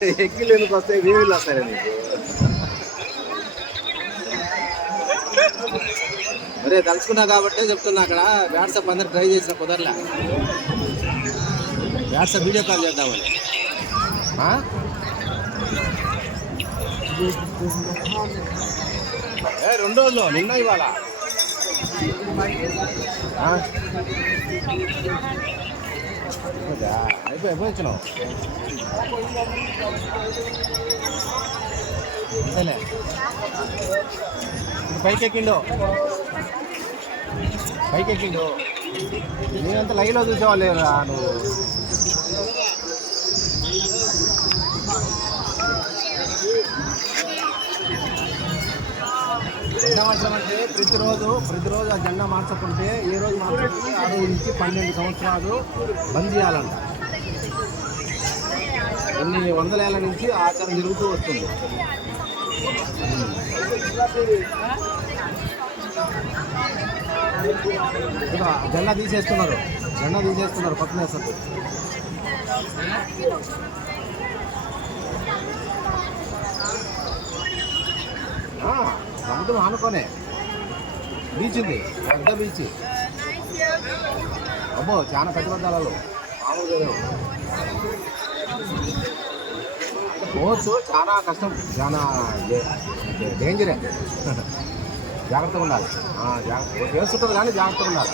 ఎక్కిలు ఎందుకు వస్తాయి? వేవిలు వస్తాయి నీకు? అరే తలుచుకున్నా కాబట్టి చెప్తున్నా అక్కడ. వాట్సాప్ అందరు ట్రై చేసిన కుదరలే. వాట్సాప్ వీడియో కాల్ చేద్దామని. ఆ? ఏ రెండు రోజులు నిన్న ఇవాళ. అయిపోయి అయిపోయి వచ్చినావు అంతేలే ఇప్పుడు పైకి ఎక్కిండు పైకి ఎక్కిండు నేనంతా లైవ్లో చూసేవాళ్ళు నువ్వు. జెండా మార్చడం అంటే ప్రతిరోజు ప్రతిరోజు ఆ జెండా మార్చకుంటే ఏ రోజు మార్చకుంటే ఆ రోజు నుంచి పన్నెండు సంవత్సరాలు బంద్ చేయాలంట. ఎన్ని వందల ఏళ్ళ నుంచి ఆచారం జరుగుతూ వస్తుంది. జెండా తీసేస్తున్నారు. జెండా తీసేస్తున్నారు పక్కన వేస్తారు ఆ, సముద్రం అనుకోనే బీచ్ ఉంది పెద్ద బీచ్. అబ్బో చాలా పెద్ద పెద్ద అలలు. మామూలుగా చాలా కష్టం. చాలా డేంజరే. జాగ్రత్తగా ఉండాలి. జాగ్రత్త. చేస్తుంటుంది కానీ జాగ్రత్తగా ఉండాలి.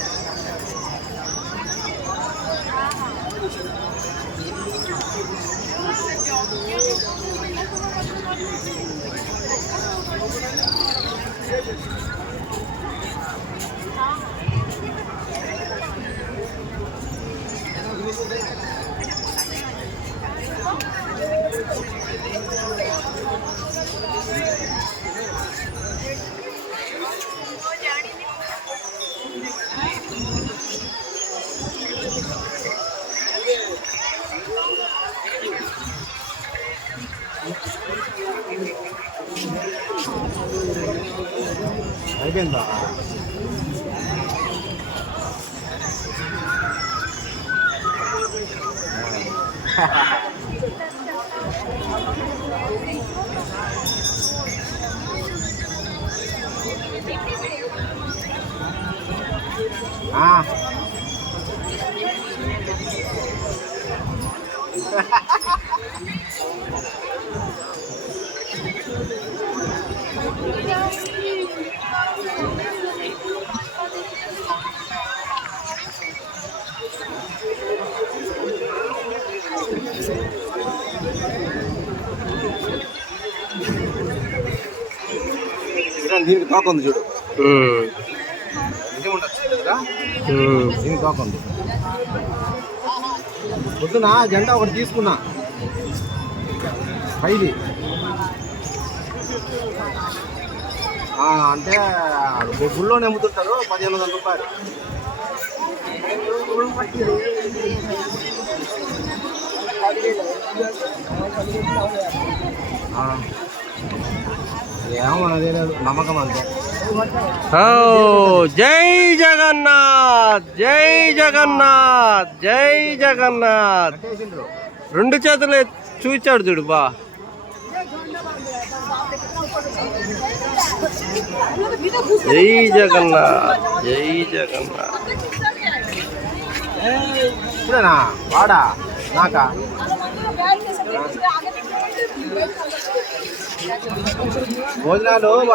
అయిపోయిందా ఆ. దీనికి తోక ఉంది చూడు నిజం ఉండొచ్చు కదా దీనికి తోక ఉంది పొద్దున జెండా ఒకటి తీసుకున్నా. పైది అంటే గుళ్ళోనే అమ్ముతుంటారు పదిహేను వందల రూపాయలు. ఆ. నమ్మకం అంతే. జై జగన్నాథ్ జై జగన్నాథ్ జై జగన్నాథ్. రెండు చేతులు చూచాడు చూడు బా. జై జగన్నాథ్ జై జగన్నాథ్. ఇప్పుడేనా? వాడా? నాకా? భోజనాలు వాళ్ళ